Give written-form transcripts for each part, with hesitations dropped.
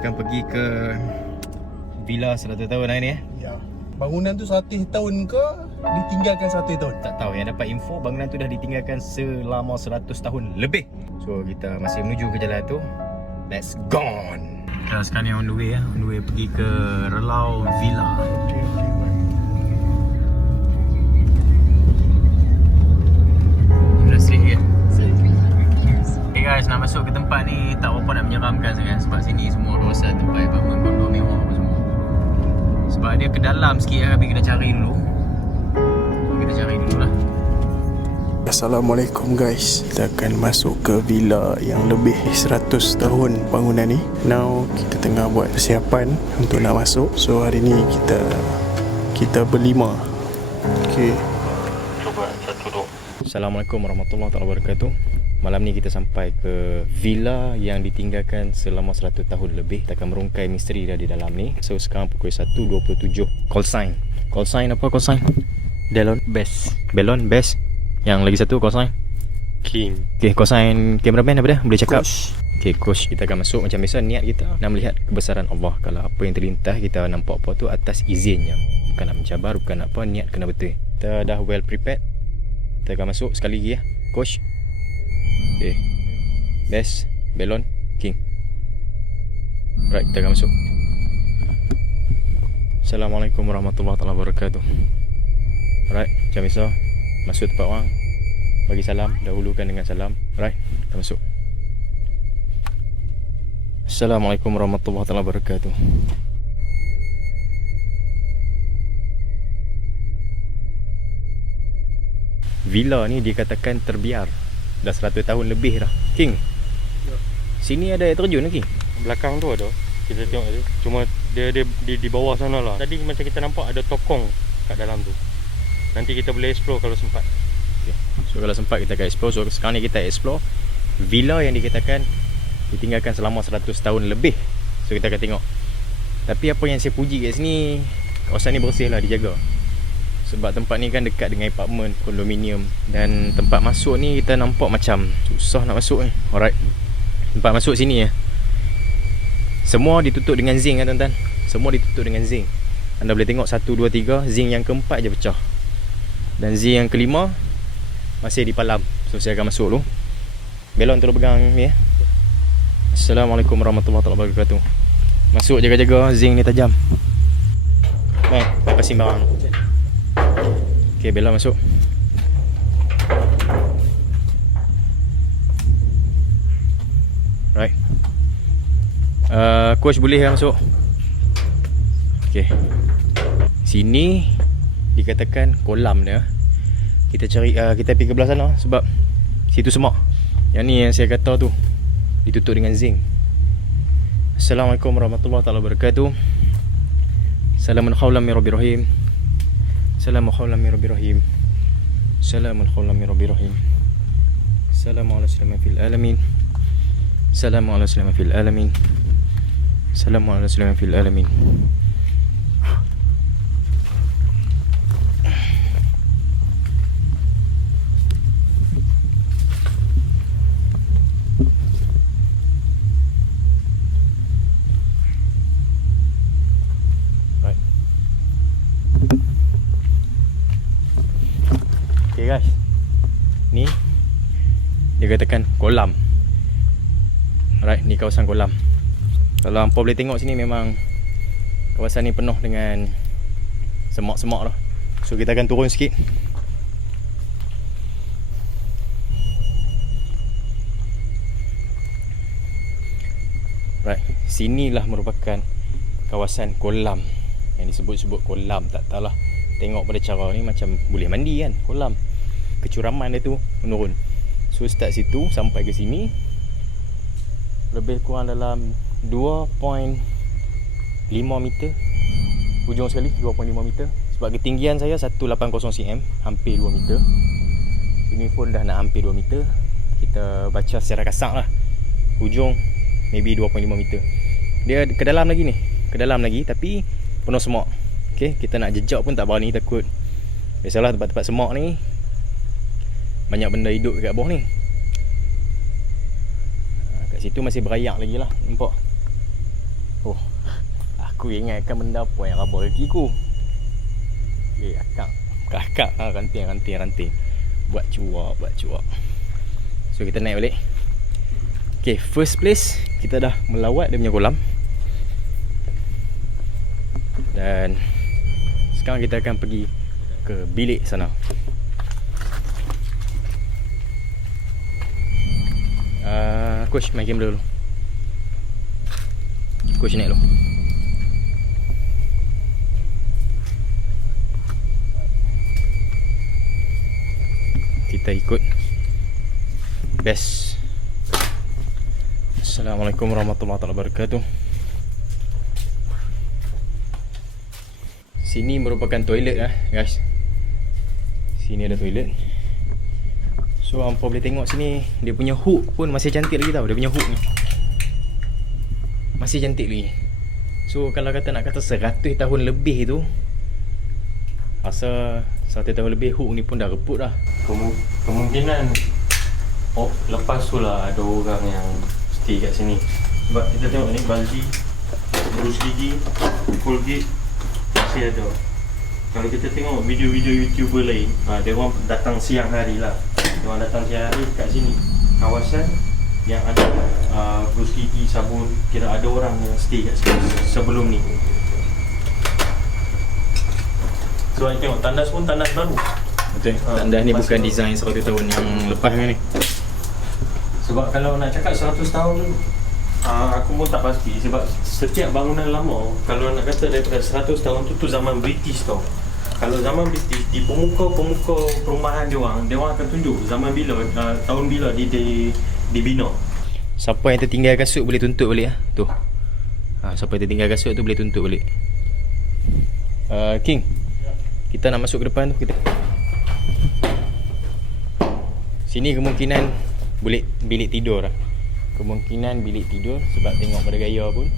akan pergi ke Villa 100 tahun hari ni Ya. Bangunan tu 100 tahun ke ditinggalkan 100 tahun? Tak tahu, yang dapat info bangunan tu dah ditinggalkan selama 100 tahun lebih. So kita masih menuju ke jalan tu. Let's go on. Kita sekarang ni on the way On the way pergi ke Relau Villa. Dah sedikit. Okay guys, nak masuk ke tempat ni tak berapa nak menyeramkan sangat. Sebab sini semua kawasan tempat bangun kondo mewah apa semua. Sebab dia ke dalam sikit lah, tapi kita cari dulu. Kita cari dulu lah. Assalamualaikum guys. Kita akan masuk ke villa yang lebih 100 tahun bangunan ni. Now kita tengah buat persiapan untuk nak masuk. So hari ni kita berlima. Okay. Assalamualaikum warahmatullahi wabarakatuh. Malam ni kita sampai ke villa yang ditinggalkan selama 100 tahun lebih. Kita akan merungkai misteri dah di dalam ni. So sekarang pukul 1.27. Call sign. Call sign apa call sign? Delon Best. Belon Best. Yang lagi satu call sign King. Okay, call sign cameraman apa dah? Boleh cakap? Coach. Okay, coach, kita akan masuk macam biasa. Niat kita nak melihat kebesaran Allah. Kalau apa yang terlintas kita nampak apa tu atas izinnya. Bukan nak mencabar, bukan nak apa. Niat kena betul. Kita dah well prepared. Kita akan masuk sekali lagi ya. Coach. Okay. Best. Belon. King. Right, kita akan masuk. Assalamualaikum warahmatullahi wabarakatuh. Alright, macam biasa. Masuk tempat orang, bagi salam, dahulukan dengan salam. Right, kita masuk. Assalamualaikum warahmatullahi wabarakatuh. Villa ni dikatakan terbiar dah 100 tahun lebih dah. King, sini ada air terjun ke King? Belakang tu ada. Kita tengok tu. Cuma dia di bawah sana lah. Tadi macam kita nampak ada tokong kat dalam tu. Nanti kita boleh explore kalau sempat. Okay. So kalau sempat kita akan explore. So sekarang ni kita explore villa yang dikatakan ditinggalkan selama 100 tahun lebih. So kita akan tengok. Tapi apa yang saya puji kat sini, kawasan ni bersih lah, dijaga. Sebab tempat ni kan dekat dengan apartment, kondominium. Dan tempat masuk ni kita nampak macam susah nak masuk ni. Alright, tempat masuk sini ya. Semua ditutup dengan zinc kan tuan-tuan. Semua ditutup dengan zinc. Anda boleh tengok 1, 2, 3. Zinc yang keempat je pecah. Dan zinc yang kelima masih dipalam. So saya akan masuk dulu. Belon tolong pegang ni ya. Assalamualaikum warahmatullahi wabarakatuh. Masuk jaga-jaga, zinc ni tajam. Baik, tak pasang barang. Okay, Belon masuk. Right. Coach boleh masuk. Okay. Sini dikatakan kolam dia. Kita cari kita pergi ke belah sana sebab situ semak. Yang ni yang saya kata tu ditutup dengan zinc. Assalamualaikum warahmatullahi wabarakatuh. Salamun qawlan min rabbir rahim. Salamun qawlan min rabbir rahim. Salamun qawlan min rabbir rahim. Salamu ala salamin fil alamin. Salamu ala salamin fil alamin. Salamu ala salamin fil alamin. Okay guys, ni dia katakan kolam. Alright, ni kawasan kolam. Kalau hampa boleh tengok sini memang kawasan ni penuh dengan semak-semak lah. So kita akan turun sikit. Right, sinilah merupakan kawasan kolam. Yang disebut-sebut kolam, tak tahulah. Tengok pada cara ni macam boleh mandi kan, kolam. Kecuraman dia tu menurun. So start situ sampai ke sini lebih kurang dalam 2.5 meter. Hujung sekali 2.5 meter. Sebab ketinggian saya 180 cm, hampir 2 meter. Ini pun dah nak hampir 2 meter. Kita baca secara kasar lah. Hujung maybe 2.5 meter. Dia ke dalam lagi ni. Ke dalam lagi tapi penuh semak. Okay, kita nak jejak pun tak berani, takut. Biasalah tempat-tempat semak ni banyak benda hidup kat bawah ni. Kat situ masih berayak lagi lah, nampak. Aku ingatkan benda apa yang rabak kaki ku. Kakak ranting. Buat cuak. So kita naik balik. Okay, first place kita dah melawat dia punya kolam. Dan sekarang kita akan pergi ke bilik sana. Coach main game dulu. Coach naik dulu. Kita ikut best. Assalamualaikum warahmatullahi wabarakatuh. Sini merupakan toilet lah guys. Sini ada toilet. So hampa boleh tengok sini, dia punya hook pun masih cantik lagi tau. Dia punya hook ni masih cantik lagi. So kalau nak kata 100 tahun lebih tu, rasa 100 tahun lebih hook ni pun dah reput dah. Kemungkinan lepas tu lah ada orang yang stay kat sini. Sebab kita tengok ni baldi, berus gigi, Colgate masih ada. Kalau kita tengok video-video YouTuber lain, dia orang datang siang hari lah. Dia orang datang siang hari kat sini, kawasan yang ada berus gigi, sabun. Kira ada orang yang stay kat sini sebelum ni. So tengok tandas pun tandas baru. Betul. Tandas ni bukan design 100 tahun yang lepas ni. Sebab kalau nak cakap 100 tahun dulu, aku pun tak pasti. Sebab setiap bangunan lama, kalau nak kata daripada 100 tahun tu zaman British tau. Kalau zaman British, di pemuka perumahan dia orang akan tunjuk zaman bila, tahun bila dibina. Siapa yang tertinggal kasut boleh tuntut balik lah. Tu. Siapa yang tertinggal kasut tu boleh tuntut balik. King, kita nak masuk ke depan tu. Sini kemungkinan boleh bilik tidur lah. Kemungkinan bilik tidur sebab tengok pada gaya pun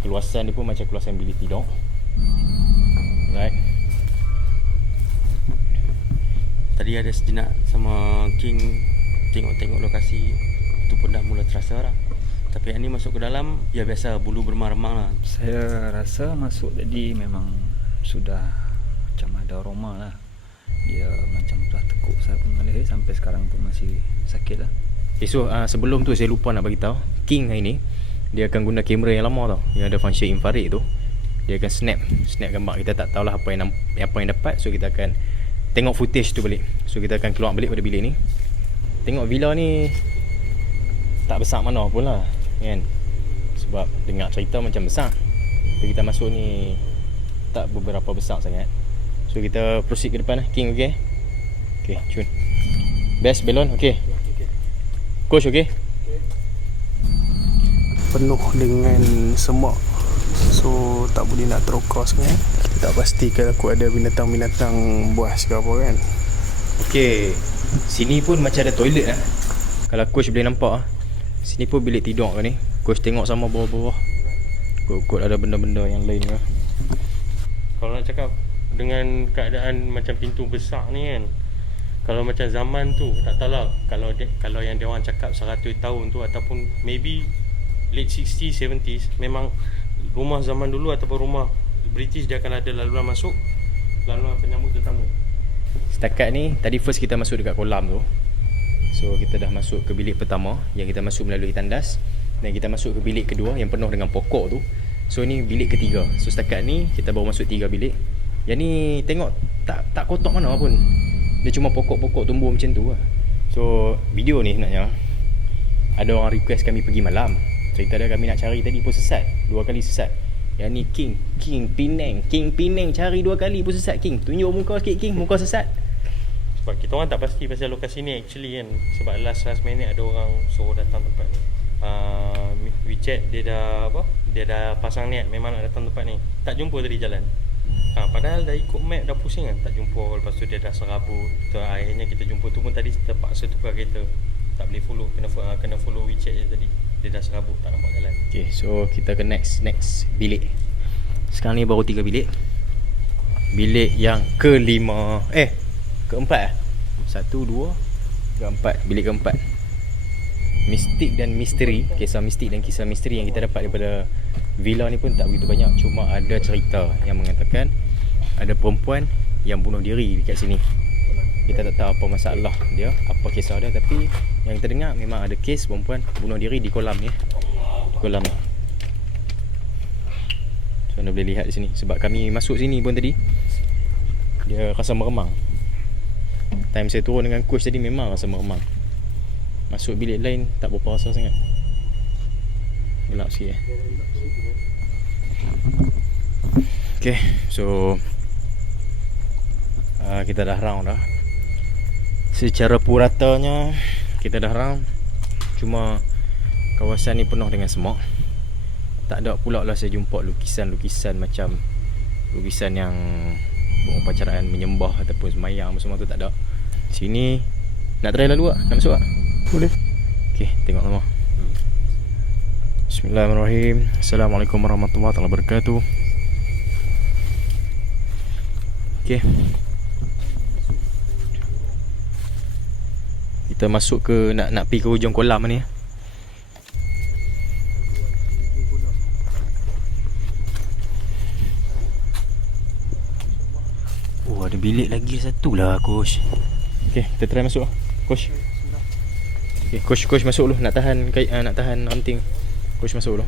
keluasan dia pun macam keluasan bilik tidur. Right. Tadi ada sejenak sama King tengok-tengok lokasi tu pun dah mula terasa lah. Tapi yang ni masuk ke dalam, ya biasa bulu bermang-remang lah. Saya rasa masuk tadi memang sudah macam ada aroma lah. Dia macam dah tekuk saya pun leher sampai sekarang pun masih sakit lah. Okay, so sebelum tu saya lupa nak bagi tahu, King hari ni dia akan guna kamera yang lama tau, yang ada function infrared tu. Dia akan snap gambar. Kita tak tahulah apa yang dapat. So kita akan tengok footage tu balik. So kita akan keluar balik pada bilik ni. Tengok villa ni tak besar mana pun lah kan. Sebab dengar cerita macam besar. Tapi kita masuk ni tak beberapa besar sangat. So kita proceed ke depan lah. King okay? Okay, cun. Best balon okay? Coach okay? Penuh dengan semak. So tak boleh nak terokos kan. Kita tak pasti kalau aku ada binatang-binatang buas ke apa kan. Okay, sini pun macam ada toilet lah. Kalau coach boleh nampak lah, sini pun bilik tidur ke ni. Coach tengok sama bawah-bawah. Kot ada benda-benda yang lain ke. Kalau nak cakap dengan keadaan macam pintu besar ni kan, kalau macam zaman tu tak tahulah, kalau yang dia orang cakap 100 tahun tu ataupun maybe late 60s 70s, memang rumah zaman dulu ataupun rumah British dia akan ada laluan masuk, laluan penyambut tetamu. Setakat ni tadi first kita masuk dekat kolam tu. So kita dah masuk ke bilik pertama yang kita masuk melalui tandas, dan kita masuk ke bilik kedua yang penuh dengan pokok tu. So ni bilik ketiga. So setakat ni kita baru masuk 3 bilik. Yang ni tengok tak kotak mana pun. Dia cuma pokok-pokok tumbuh macam tu lah. So video ni sebenarnya ada orang request kami pergi malam. Cerita dia kami nak cari tadi pun sesat. 2 kali sesat. Yang ni King Penang cari 2 kali pun sesat. King tunjuk muka sikit King, muka sesat. Sebab kita orang tak pasti pasal lokasi ni actually kan. Sebab last minute ada orang suruh datang tempat ni. WeChat dia dah pasang niat memang nak datang tempat ni. Tak jumpa tadi jalan. Padahal dah ikut map dah pusing kan, tak jumpa. Lepas tu dia dah serabut. Akhirnya kita jumpa tu pun tadi terpaksa tukar kereta. Tak boleh follow, kena follow WeChat je tadi. Dia dah serabut, tak nampak jalan. Okay, so kita ke next bilik. Sekarang ni baru 3 bilik. Bilik yang kelima keempat 1, 2, keempat. Bilik keempat. Mistik dan misteri. Kisah mistik dan kisah misteri yang kita dapat daripada villa ni pun tak begitu banyak. Cuma ada cerita yang mengatakan ada perempuan yang bunuh diri dekat sini. Kita tak tahu apa masalah dia, apa kisah dia, tapi yang kita dengar memang ada kes perempuan bunuh diri di kolam ni. Di kolam ni. So anda boleh lihat di sini. Sebab kami masuk sini pun tadi, dia rasa meremang. Time saya turun dengan coach tadi memang rasa meremang. Masuk bilik lain tak berapa rasa sangat. Gelap sikit Okay, so kita dah round dah. Secara puratanya kita dah round. Cuma kawasan ni penuh dengan semak. Tak ada pula lah saya jumpa lukisan-lukisan macam lukisan yang upacaraan menyembah ataupun semayang semua tu tak ada. Sini nak try lalu tak? Nak masuk tak? Boleh. Okay, tengok nama. Bismillahirrahmanirrahim. Assalamualaikum warahmatullahi wabarakatuh. Okay, kita masuk ke nak pergi ke hujung kolam ni. Oh, ada bilik lagi satu lah, coach. Okay, kita try masuk lah, coach. Okay, coach masuk dulu. Nak tahan nak tahan ranting. Coach masuk dulu.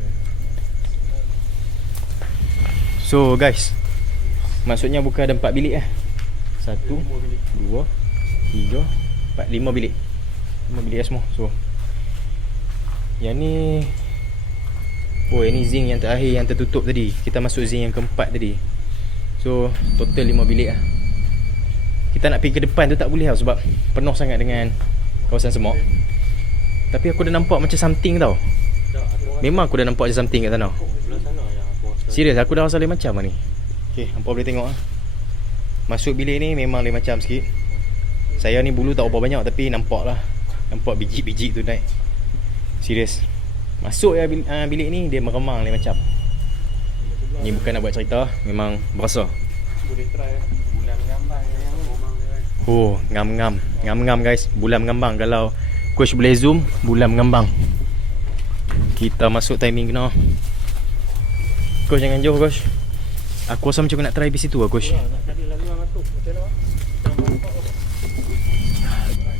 So guys, maksudnya bukan ada 4 bilik 1, 2, 3, 4, 5 bilik. 5 bilik semua. So yang ni, oh yang ni zinc yang terakhir yang tertutup tadi. Kita masuk zinc yang keempat tadi. So total 5 bilik Kita nak pergi ke depan tu tak boleh sebab penuh sangat dengan kawasan semak. Tapi aku dah nampak macam something tau. Memang aku dah nampak macam something kat sana. Serius, aku dah rasa lain macam ni. Okay, hampa boleh tengok masuk bilik ni memang lain macam sikit. Saya ni bulu tak berapa banyak tapi nampak lah. Nampak biji-biji tu naik. Serius. Masuk ya bilik ni dia meremang lain macam. Ni bukan nak buat cerita, memang berasa. Boleh try bulan ngambang yang ngomong dia. Oh, ngam-ngam. Ngam-ngam guys, bulan mengambang. Kalau coach boleh zoom, bulan mengambang. Kita masuk timing kena. Coach jangan jauh coach. Aku rasa macam aku nak try di situ lah coach.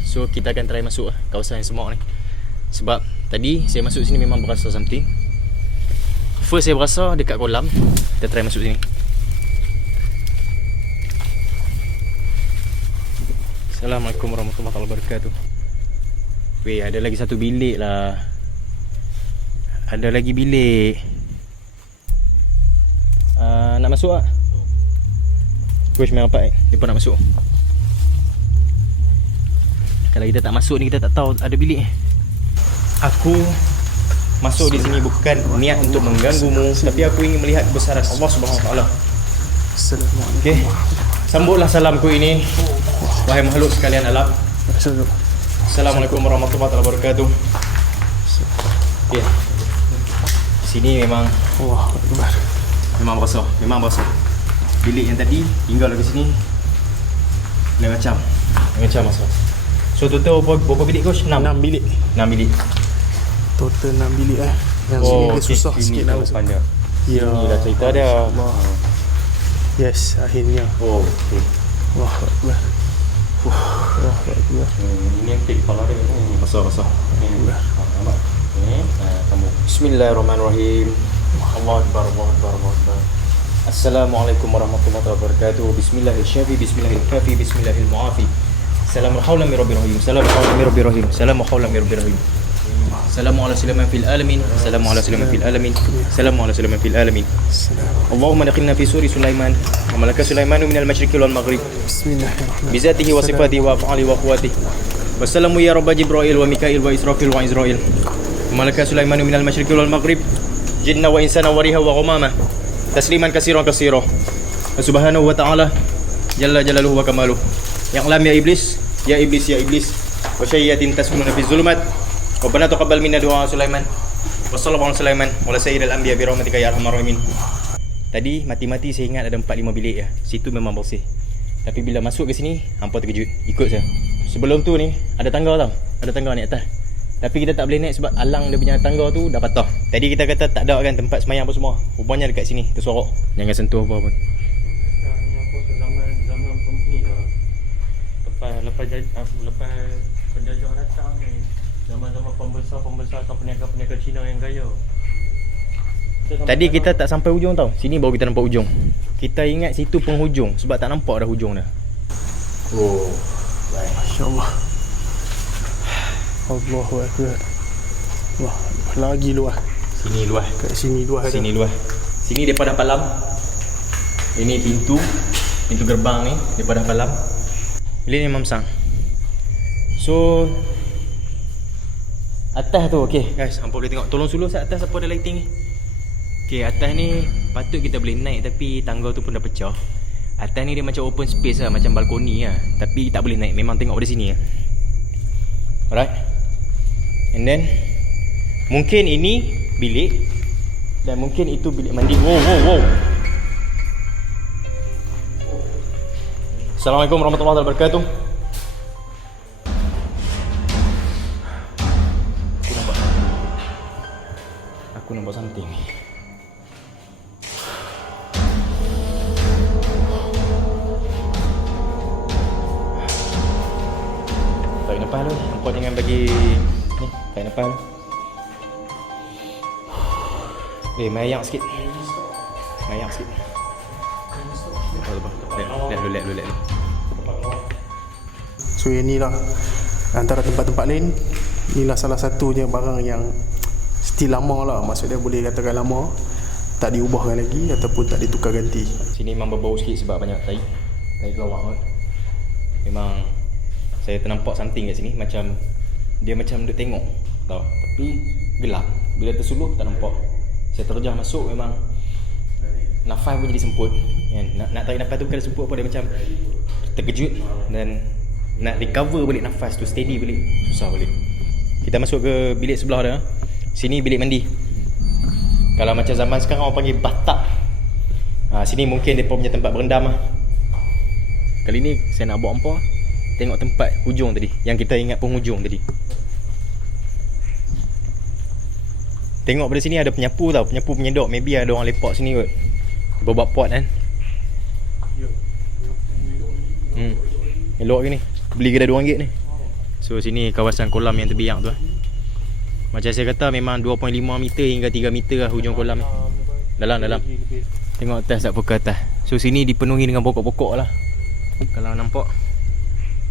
So kita akan try masuk kawasan yang semak ni. Sebab tadi saya masuk sini memang berasa something. First saya berasa dekat kolam. Kita try masuk sini. Assalamualaikum warahmatullahi wabarakatuh. Weh, ada lagi satu bilik lah. Ada lagi bilik. Nak masuk tak? Coach main rapat Mereka nak masuk. Kalau kita tak masuk ni, kita tak tahu ada bilik. Aku masuk di sini bukan niat untuk mengganggumu, tapi aku ingin melihat kebesaran Allah Subhanahu Wa Taala. Assalamualaikum. Okay, sambutlah salamku ini, wahai makhluk sekalian alam. Assalamualaikum warahmatullahi wabarakatuh. Okay, sini memang memang berasa, memang berasa. Bilik yang tadi tinggal lagi sini lain macam masa. So total berapa bilik coach? 6 bilik. 6 bilik. Total 6 bilik Yang sini dia okay. susah sikit nak masuk. Dia. Ya. Ini dah cerita dia. Yes, akhirnya. Oh, okey. Wah, akbar. Wah, akbar. Ini yang tik kepala dia ni. Basah. Nampak? Ni, kamu. Bismillahirrahmanirrahim. Allahu akbar, Allahu akbar, Allahu akbar. Assalamualaikum warahmatullahi wabarakatuh. Bismillahirrahmanirrahim. Bismillahirrahmanirrahim. Bismillahirrahmanirrahim. Assalamu hawla min rabbir rahim. Assalamu hawla min rabbir rahim. Assalamu hawla min rabbir rahim. Assalamu ala sulaiman fil alamin. Assalamu ala sulaiman fil alamin. Assalamu ala sulaiman fil alamin. Allahumma dakhilna fi suri Sulaiman wa malaka Sulaimanu minal masyriqi wal maghrib. Bismillahirrahmanirrahim. Bizatihi wa sifatihi wa af'ali wa quwwatihi. Wassalamu ya rabba Jibril wa Mikail wa Israfil wa Izrail. Malaka Sulaimanu minal masyriqi wal maghrib. Jinna wa insana wa riha wa ghamama. Tasliman katsiran katsira. Subhanahu wa ta'ala jalla jalaluhu wa kamaluh. Yang lam ya iblis, ya iblis, ya iblis. Wa syayyatin taskununa fi zulumat. Rabbana taqabbal minna du'a Sulaiman. Wa sallallahu alaihi Sulaiman wa la sayyidil anbiya bi rahmatika ya arhamar rahimin. Tadi mati-mati saya ingat ada 4-5 bilik ya. Situ memang bersih. Tapi bila masuk ke sini, hampa terkejut. Ikut saya. Sebelum tu ni ada tangga tau. Ada tangga ni atas. Tapi kita tak boleh naik sebab alang dia punya tangga tu dah patah. Tadi kita kata tak ada kan tempat semayang apa semua. Rupanya dekat sini tersorok. Jangan sentuh apa pun. Zaman ni lah. Lepas penjajah datang ni. Zaman-zaman pembesar atau peniaga-peniaga Cina yang gaya. Tadi kita tak sampai hujung tau. Sini baru kita nampak hujung. Kita ingat situ penghujung sebab tak nampak dah hujung dah. Oh, Masya-Allah. Allahu Akbar. Wah, lagi luah. sini luas. Kat sini luah ada. Sini luas. Sini daripada palam. Ini pintu gerbang ni daripada palam. Bilik ni memang besar. So atas tu okey guys, hampa boleh tengok. Tolong suluh sat atas apa ada lighting ni. Okey, atas ni patut kita boleh naik tapi tangga tu pun dah pecah. Atas ni dia macam open space lah, macam balkoni lah. Tapi tak boleh naik, memang tengok dari sini lah. Alright. And then mungkin ini bilik dan mungkin itu bilik mandi. Wow. Assalamualaikum warahmatullahi wabarakatuh. Aku nampak something. Tarik nafas dulu. Hampa jangan bagi ni, tarik nafas dulu. Main ayam sikit. Main ayam sikit. Let dulu. So yang ni lah antara tempat-tempat lain, inilah salah satunya barang yang still lama lah. Maksudnya boleh katakan lama, tak diubahkan lagi ataupun tak ditukar ganti. Sini memang berbau sikit sebab banyak tai kelawak kot. Memang saya ternampak something kat sini, macam dia macam duk tengok tau, tapi gelap. Bila tersuluh tak nampak. Saya terjah masuk, memang nafas pun jadi semput kan? Nak tarik nafas tu bukan semput apa, dia macam terkejut. Dan nak recover balik nafas tu, steady balik, susah balik. Kita masuk ke bilik sebelah dia. Sini bilik mandi. Kalau macam zaman sekarang orang panggil bathtub. Sini mungkin dia punya tempat berendam lah. Kali ni saya nak bawa hampa tengok tempat hujung tadi, yang kita ingat penghujung tadi. Tengok pada sini ada penyapu tau, penyapu penyedok. Maybe ada orang lepak sini kot. Dia buat pot kan. Elok ke ni. Beli kedai RM2 ni. So sini kawasan kolam yang terbiak tu lah. Macam saya kata memang 2.5 meter hingga 3 meter lah hujung kolam ni. Dalam. Tengok atas tak fokus atas. So sini dipenuhi dengan pokok-pokok lah. Kalau nampak,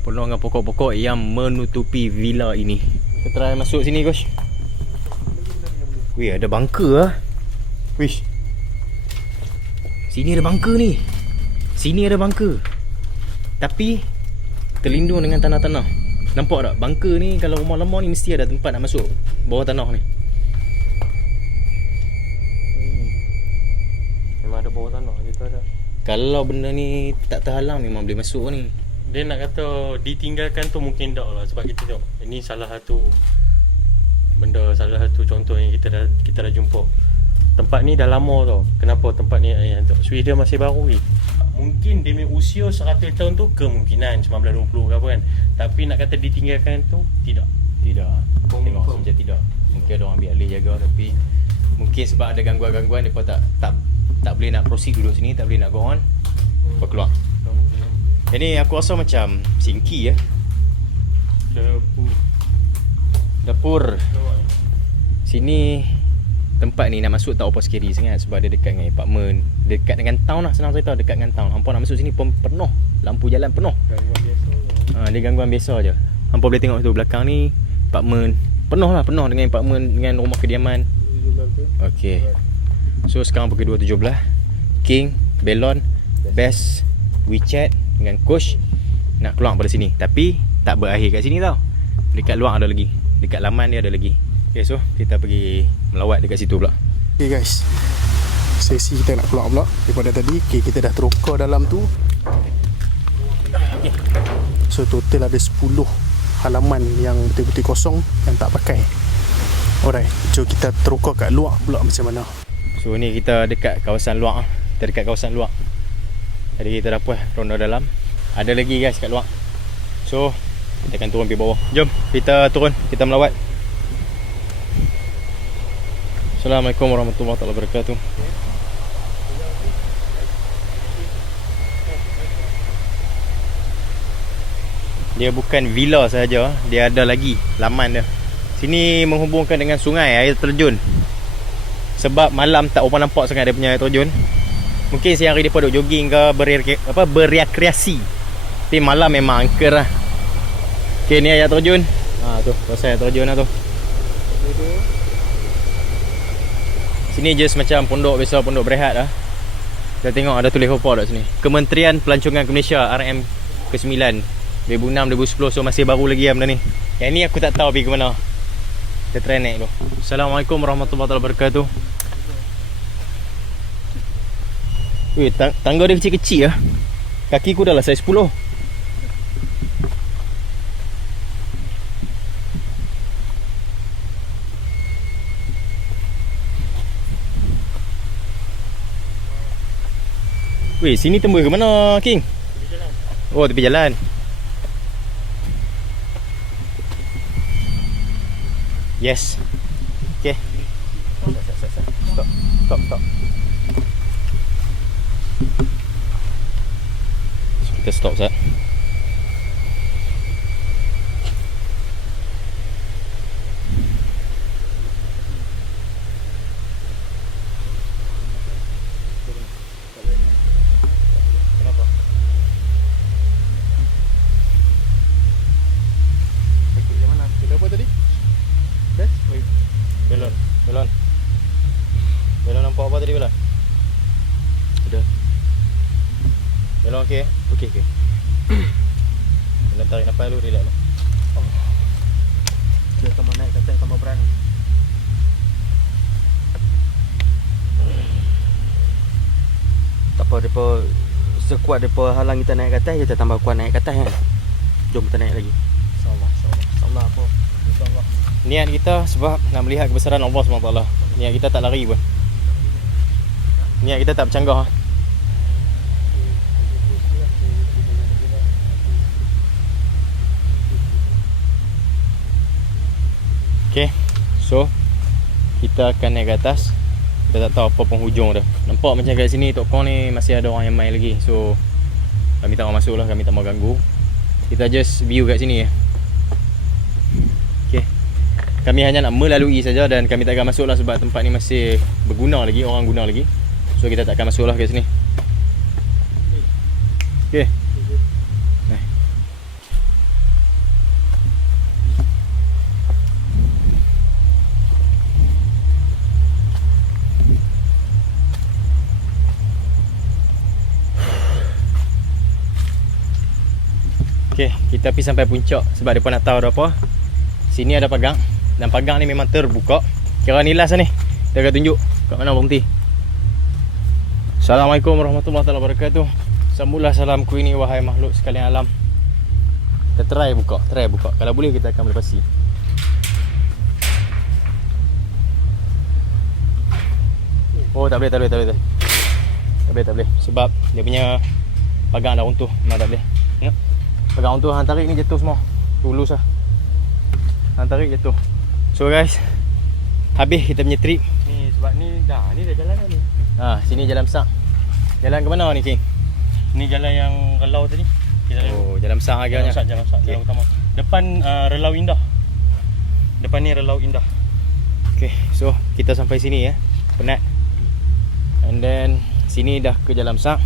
penuh dengan pokok-pokok yang menutupi villa ini. Kita try masuk sini Gosh. Weh, ada bunker lah. Wish. Sini ada bunker ni. Sini ada bunker. Tapi terlindung dengan tanah-tanah. Nampak tak? Bunker ni kalau rumah lama ni mesti ada tempat nak masuk bawah tanah ni. Memang ada bawah tanah gitu ada. Kalau benda ni tak terhalang memang boleh masuk ni. Dia nak kata ditinggalkan tu mungkin tak lah. Sebab kita tengok, ini salah satu benda, salah satu contoh yang kita dah jumpa. Tempat ni dah lama tau. Kenapa tempat ni Swiss dia masih baru ni. Mungkin dia punya usia 100 tahun tu kemungkinan 1920 ke apa kan. Tapi nak kata ditinggalkan tu tidak. Tengok macam tidak. Mungkin ada orang ambil alih jaga, tapi mungkin sebab ada gangguan-gangguan depa tak boleh nak proceed duduk sini, tak boleh nak go on. Depa keluar. Ini aku rasa macam singki ya. Dapur. Sini tempat ni nak masuk tak apa scary sangat sebab dia dekat dengan apartment, dekat dengan town lah, senang cerita dekat dengan town. Hampa nak masuk sini pun penuh, lampu jalan penuh. Gangguan biasa. Dia gangguan biasa je. Hampa boleh tengok tu belakang ni apartment, penuh dengan apartment, dengan rumah kediaman. Okey. So sekarang pukul 2.17. King, Belon, Best, WeChat dengan Coach nak keluar pada sini. Tapi tak berakhir kat sini tau. Dekat luar ada lagi. Dekat laman dia ada lagi. Okay, so kita pergi melawat dekat situ pula. Okay guys, sesi kita nak keluar pula daripada tadi. Okay, kita dah terukar dalam tu. So total ada 10 halaman yang betul-betul kosong, yang tak pakai. Alright, so kita terukar kat luar pula macam mana. So ni kita dekat kawasan luar. Kita dekat kawasan luar. Tadi kita dah puas ronda dalam. Ada lagi guys kat luar. So kita akan turun pergi bawah. Jom kita turun, kita melawat. Assalamualaikum warahmatullahi wabarakatuh. Dia bukan villa sahaja, dia ada lagi laman dia. Sini menghubungkan dengan sungai, air terjun. Sebab malam tak apa nampak sangat dia punya air terjun. Mungkin siang hari dia duduk jogging ke berekreasi. Tapi malam memang angker lah. Okay, ni air terjun. Tu, pasal air terjun lah tu. Sini just macam pondok biasa, pondok berehat lah. Kita tengok ada tulis apa kat sini. Kementerian Pelancongan ke Malaysia, RM ke-9 2006-2010. So masih baru lagi lah benda ni. Yang ni aku tak tahu pergi ke mana. Kita try naik dulu. Assalamualaikum warahmatullahi wabarakatuh. Weh, tangga dia kecil-kecil lah. Kaki ku dah lah saiz 10. Weh, sini tembus ke mana, King? Oh, tepi jalan. Yes. Okay. Stop. So, kita stop sat. Kenapa? Sakit di mana? Bila apa tadi? Best? Wait. Belon. Belon nampak apa tadi belon? Sudah. Belon okey? Okey. Belon tarik nafas dulu, relax dulu. Dia tambah naik kata tambah berat. Tak apa, depa sekuat depa halang kita naik ke atas, kita tambah kuat naik ke atas kan. Jom kita naik lagi. InsyaAllah apa? InsyaAllah. Niat kita sebab nak melihat kebesaran Allah SWT. Niat kita tak lari pun. Niat kita tak bercanggah. Okay, so kita akan naik ke atas. Kita tak tahu apa penghujung dah. Nampak macam kat sini Tok Kong ni masih ada orang yang main lagi. So kami tak mau masuk lah, kami tak mau ganggu. Kita just view kat sini. Okay, kami hanya nak melalui saja dan kami tak akan masuk lah sebab tempat ni masih berguna lagi, orang guna lagi. So kita tak akan masuk lah kat sini. Okay. Okay, kita pergi sampai puncak sebab mereka nak tahu ada apa. Sini ada pagang dan pagang ni memang terbuka. Kira nilas lah ni. Kita akan tunjuk kat mana berhenti. Assalamualaikum warahmatullahi wabarakatuh. Sambutlah salamku ini wahai makhluk sekalian alam. Kita try buka. Kalau boleh kita akan melepasi. Oh, tak boleh. Tak boleh. Sebab dia punya pagang dah runtuh. Memang tak boleh. Tengok. Pagang runtuh, hang tarik ni jatuh semua. Tulus lah. Hang tarik jatuh. So guys, habis kita punya trip. Ni sebab ni dah jalan dah ni. Sini jalan besar. Jalan ke mana ni, King? Ni jalan yang relau tadi. Oh, jalan besar agaknya. Jalan besar, jalan utama. Depan Relau Indah. Depan ni Relau Indah. Okay, so kita sampai sini ya. Penat. And then sini dah ke jalan besar.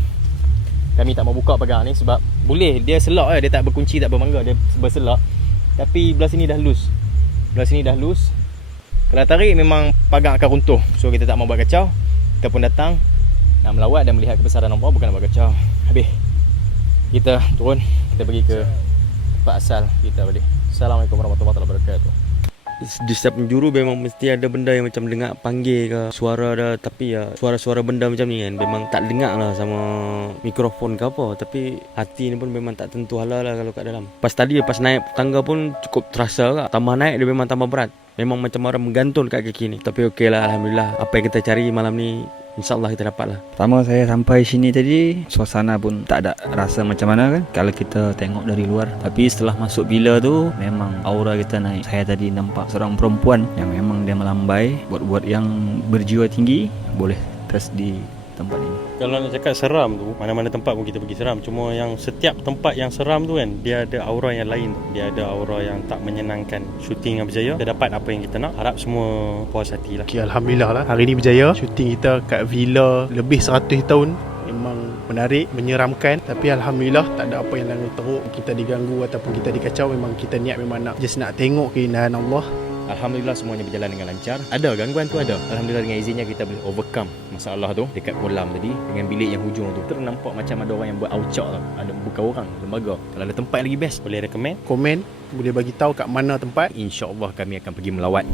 Kami tak mau buka pagang ni sebab boleh dia selak dia tak berkunci, tak bermangga, dia berselak. Tapi belah sini dah loose. Kalau tarik memang pagang akan runtuh. So kita tak mau buat kacau. Kita pun datang nak melawat dan melihat kebesaran Allah, bukan nak buat kacau. Habis kita turun, kita pergi ke tempat asal kita balik. Assalamualaikum warahmatullahi wabarakatuh. Di setiap penjuru memang mesti ada benda yang macam dengar panggil ke suara dah, tapi ya suara-suara benda macam ni kan memang tak dengar lah sama mikrofon ke apa, tapi hati ni pun memang tak tentu halal lah kalau kat dalam. Pas naik tangga pun cukup terasa lah. Tambah naik dia memang tambah berat. Memang macam orang menggantung kat kaki ni. Tapi okey lah, alhamdulillah. Apa yang kita cari malam ni InsyaAllah kita dapat lah. Pertama saya sampai sini tadi, suasana pun tak ada rasa macam mana kan kalau kita tengok dari luar. Tapi setelah masuk villa tu, memang aura kita naik. Saya tadi nampak seorang perempuan yang memang dia melambai. Buat-buat yang berjiwa tinggi boleh test di tempat ini. Kalau nak cakap seram tu, mana-mana tempat pun kita pergi seram. Cuma yang setiap tempat yang seram tu kan, dia ada aura yang lain tu. Dia ada aura yang tak menyenangkan. Shooting yang berjaya, kita dapat apa yang kita nak. Harap semua puas hati lah. Okay, Alhamdulillah lah. Hari ni berjaya. Shooting kita kat villa lebih 100 tahun. Memang menarik, menyeramkan. Tapi Alhamdulillah tak ada apa yang lalu teruk. Kita diganggu ataupun kita dikacau. Memang kita niat memang nak just nak tengok keindahan Allah. Alhamdulillah semuanya berjalan dengan lancar. Ada gangguan tu ada. Alhamdulillah dengan izinnya kita boleh overcome masalah tu dekat kolam tadi dengan bilik yang hujung tu. Terus nampak macam ada orang yang buat outshoot tau. Ada bukan orang, lembaga. Kalau ada tempat yang lagi best, Boleh recommend? Komen, boleh bagi tahu kat mana tempat. InsyaAllah kami akan pergi melawat.